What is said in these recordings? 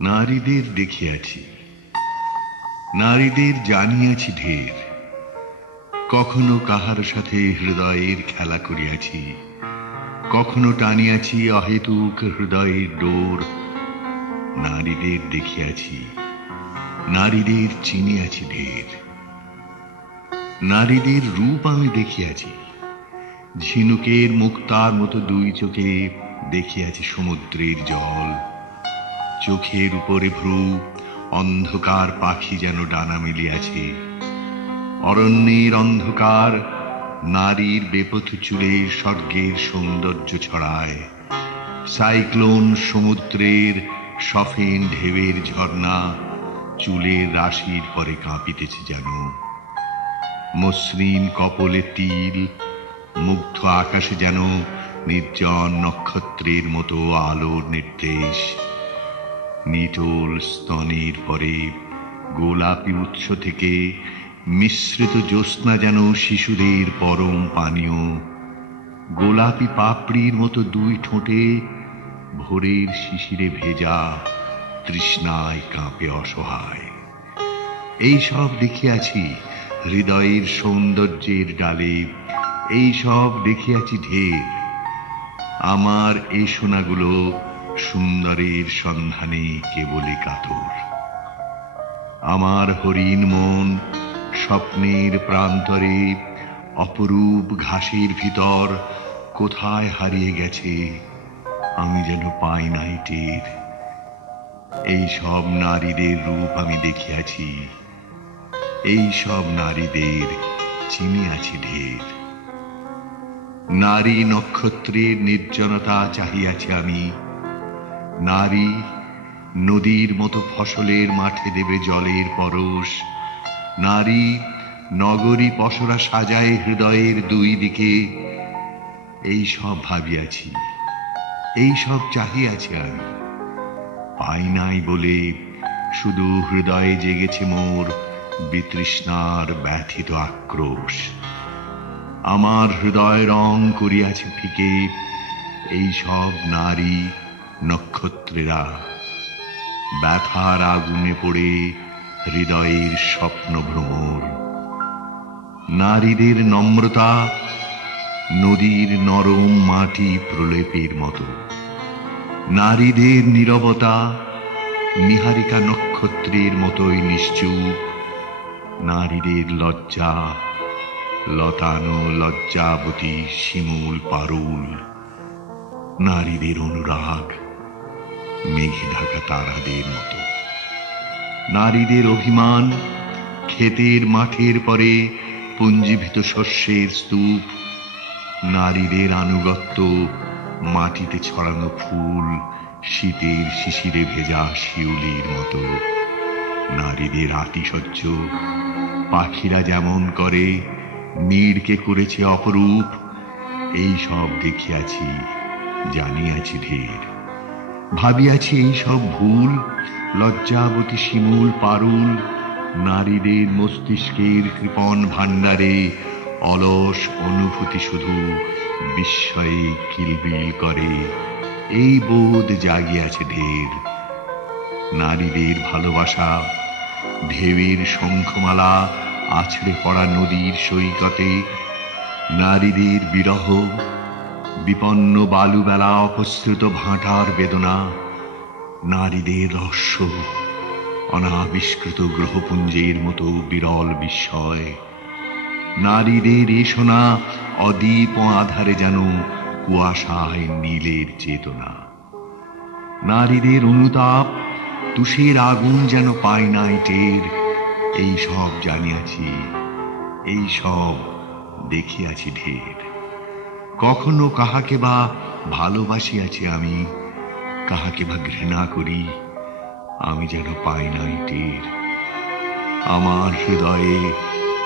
নারীদের দেখিয়াছি, নারীদের জানিয়াছি ঢের। কখনো কাহার সাথে হৃদয়ের খেলা করিয়াছি, কখনো টানিয়াছি অহেতুক হৃদয়ের ডোর। নারীদের দেখিয়াছি, নারীদের চিনিয়াছি ঢের। নারীদের রূপ আমি দেখিয়াছি, ঝিনুকের মুক্তার মতো দুই চোখে দেখিয়াছি সমুদ্রের জল। চোখের উপরে ভ্রু, অন্ধকার পাখি যেন ডানা মেলিয়াছে। অরণ্যের অন্ধকার নারীর বেপথু চুলে স্বর্গের সৌন্দর্য ছড়ায়। সাইক্লোন সমুদ্রের সফেন ঢেউয়ের ঝর্ণা চুলের রাশির পরে কাঁপিতেছে যেন। মসৃণ কপলে তিল, মুগ্ধ আকাশে যেন নির্জন নক্ষত্রের মতো আলোর নির্দেশ। নিটোল স্তনের পরে গোলাপি উৎস থেকে মিশ্রিত জ্যোৎস্না যেন শিশুদের পরম পানীয়। গোলাপি পাপড়ির মতো দুই ঠোঁটে ভোরের শিশিরে ভেজা, তৃষ্ণায় কাঁপে অসহায়। এই সব দেখিয়াছি হৃদয়ের সৌন্দর্যের ডালে, এই সব দেখিয়াছি ঢের। আমার এই সোনাগুলো সুন্দরের সন্ধানে কেবলই কাতর। আমার হরিণ মন স্বপ্নের প্রান্তরে অপরূপ ঘাসের ভিতর কোথায় হারিয়ে গেছে, আমি যেন পাই নাই টের। এই সব নারীদের রূপ আমি দেখিয়াছি, এই সব নারীদের চিনিয়াছি ঢের। নারী নক্ষত্রের নির্জনতা চাহিয়াছি আমি। নারী নদীর মতো ফসলের মাঠে দেবে জলের পরশ। নারী নগরী পসরা সাজায় হৃদয়ের দুই দিকে। এই সব ভাবিয়াছি, এই সব চাহিয়াছি আমি। পাই নাই বলে শুধু হৃদয়ে জেগেছে মোর বিতৃষ্ণার ব্যথিত আক্রোশ। আমার হৃদয় রং করিয়াছে ফিকে এই সব নারী নক্ষত্রেরা। ব্যথার আগুনে পড়ে হৃদয়ের স্বপ্ন ভ্রমর। নারীদের নম্রতা নদীর নরম মাটি প্রলেপের মতো। নারীদের নীরবতা নীহারিকা নক্ষত্রের মতোই নিশ্চুপ। নারীদের লজ্জা লতানো লজ্জাবতী শিমুল পারুল। নারীদের অনুরাগ মেঘে ঢাকা তারাদের মতো। নারীদের অভিমান ক্ষেতের মাঠের পরে পুঞ্জীভূত শস্যের স্তূপ। নারীদের আনুগত্য মাটিতে ছড়ানো ফুল, শীতের শিশিরে ভেজা শিউলির মতো। নারীদের আতিশয্য পাখিরা যেমন করে নীড়কে করেছে অপরূপ। এই সব দেখিয়াছি, জানিয়াছি ঢের। ভাবিয়াছি এই সব ভুল লজ্জাবতী শিমুল পারুল। নারীদের মস্তিষ্কের কৃপণ ভাণ্ডারে অলস অনুভূতি শুধু বিস্ময়ে কিলবিল করে। এই বোধ জাগিয়াছে ঢের। নারীদের ভালোবাসা ঢেউয়ের শঙ্খমালা আছড়ে পড়া নদীর সৈকতে। নারীদের বিরহ বিপন্ন বালুবেলা অপসৃত ভাঁটার বেদনা। নারীদের রহস্য অনাবিষ্কৃত গ্রহপুঞ্জের মতো বিরল বিস্ময়। নারীদের এ শোনা অদীপ আধারে যেন কুয়াশায় নীলের চেতনা। নারীদের অনুতাপ তুষের আগুন যেন পায় নাই টের। এই সব জানিয়াছি, এই সব দেখিয়াছি ঢের। কখনো কাহাকে বা ভালোবাসিয়াছি আমি, কাহাকে বা ঘৃণা করি, আমি যেন পাই নাই টের। আমার হৃদয়ে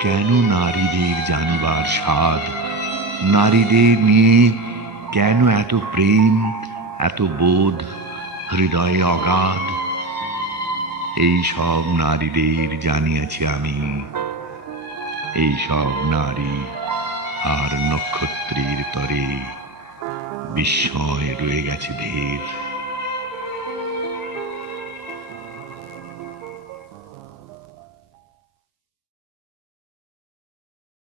কেন নারীদের জানিবার স্বাদ, নারীদের নিয়ে কেন এত প্রেম, এত বোধ হৃদয়ে অগাধ। এই সব নারীদের জানিয়াছি আমি, এই সব নারী আর নক্ষত্রের তরে বিস্ময় রয়ে গেছে ঢের।